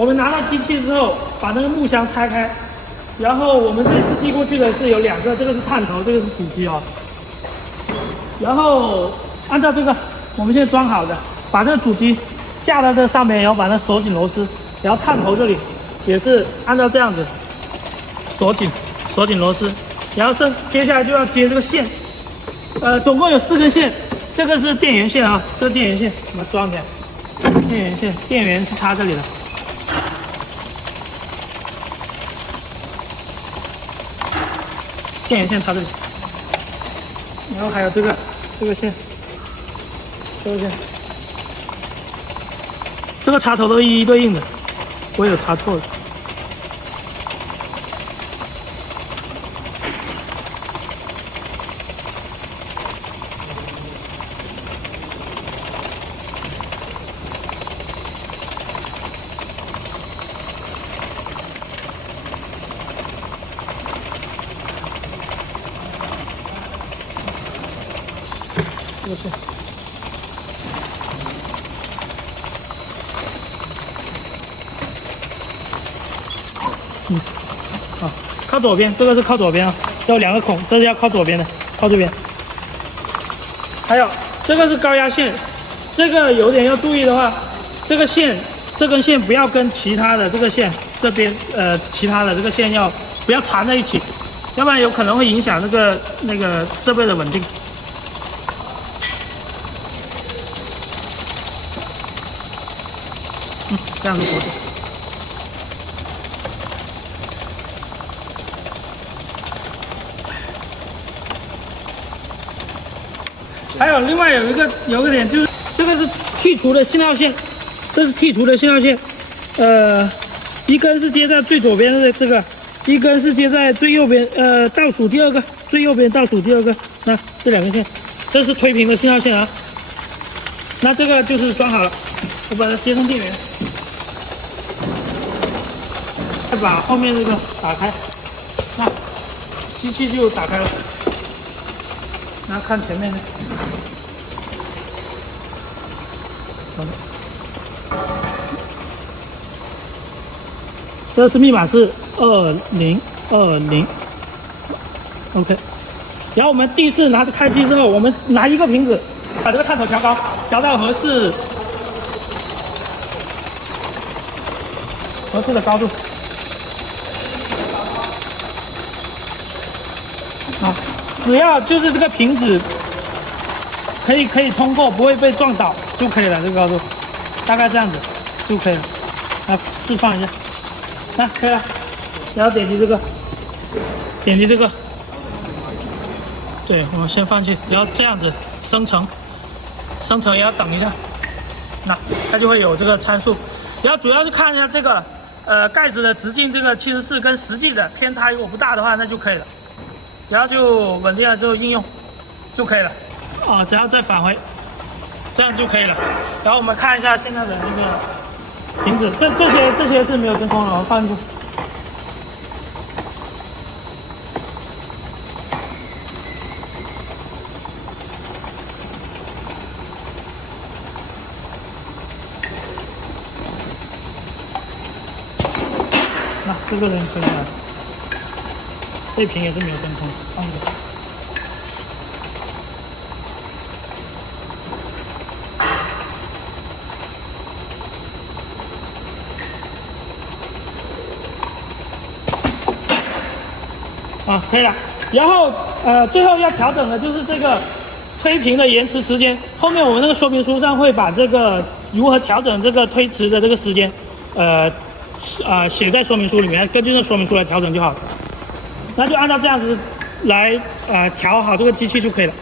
我们拿到机器之后，把那个木箱拆开，然后我们这次寄过去的是有2个，这个是探头，这个是主机哦。然后按照这个我们现在装好的，把这个主机架到这上面，然后把它锁紧螺丝，然后探头这里也是按照这样子锁紧螺丝，然后接下来就要接这个线，总共有4根线，这个是电源线啊，这是电源线，我们装起来。电源线，电源是插这里的。电源线插这里，然后还有这个线，这个线，这个插头都一一对应的，我有插错的。这个线，好，靠左边，这个是靠左边啊，有2个孔，这是要靠左边的，靠这边。还有这个是高压线，这个有点要注意的话，这个线，这根线不要跟其他的这个线这边其他的这个线不要缠在一起，要不然有可能会影响那个设备的稳定。这样子锁紧。还有另外有一个点就是，这个是剔除的信号线，这是剔除的信号线。一根是接在最左边的这个，一根是接在最右边，倒数第2个，最右边倒数第2个。那这2根线，这是推平的信号线啊。那这个就是装好了，我把它接上电源。再把后面这个打开，那机器就打开了。然后看前面的，这是密码是2020 ，OK。然后我们第一次拿着开机之后，我们拿1个瓶子，把这个探头调高，调到合适的高度。啊，只要就是这个瓶子可以通过，不会被撞倒就可以了。这个高度大概这样子就可以了。来示范一下，来可以了。然后点击这个，对，我们先放弃，然后这样子生成也要等一下，那它就会有这个参数。然后主要是看一下这个盖子的直径，这个74跟实际的偏差如果不大的话，那就可以了。然后就稳定了之后应用就可以了啊，只要再返回，这样就可以了。然后我们看一下现在的那个瓶子，这些是没有真空的，我放进去。那这个人可以了。这瓶也是没有真空，放这个。啊，可以了。然后最后要调整的就是这个推平的延迟时间。后面我们那个说明书上会把这个如何调整这个推迟的这个时间，写在说明书里面，根据那说明书来调整就好了。那就按照这样子来调好这个机器就可以了。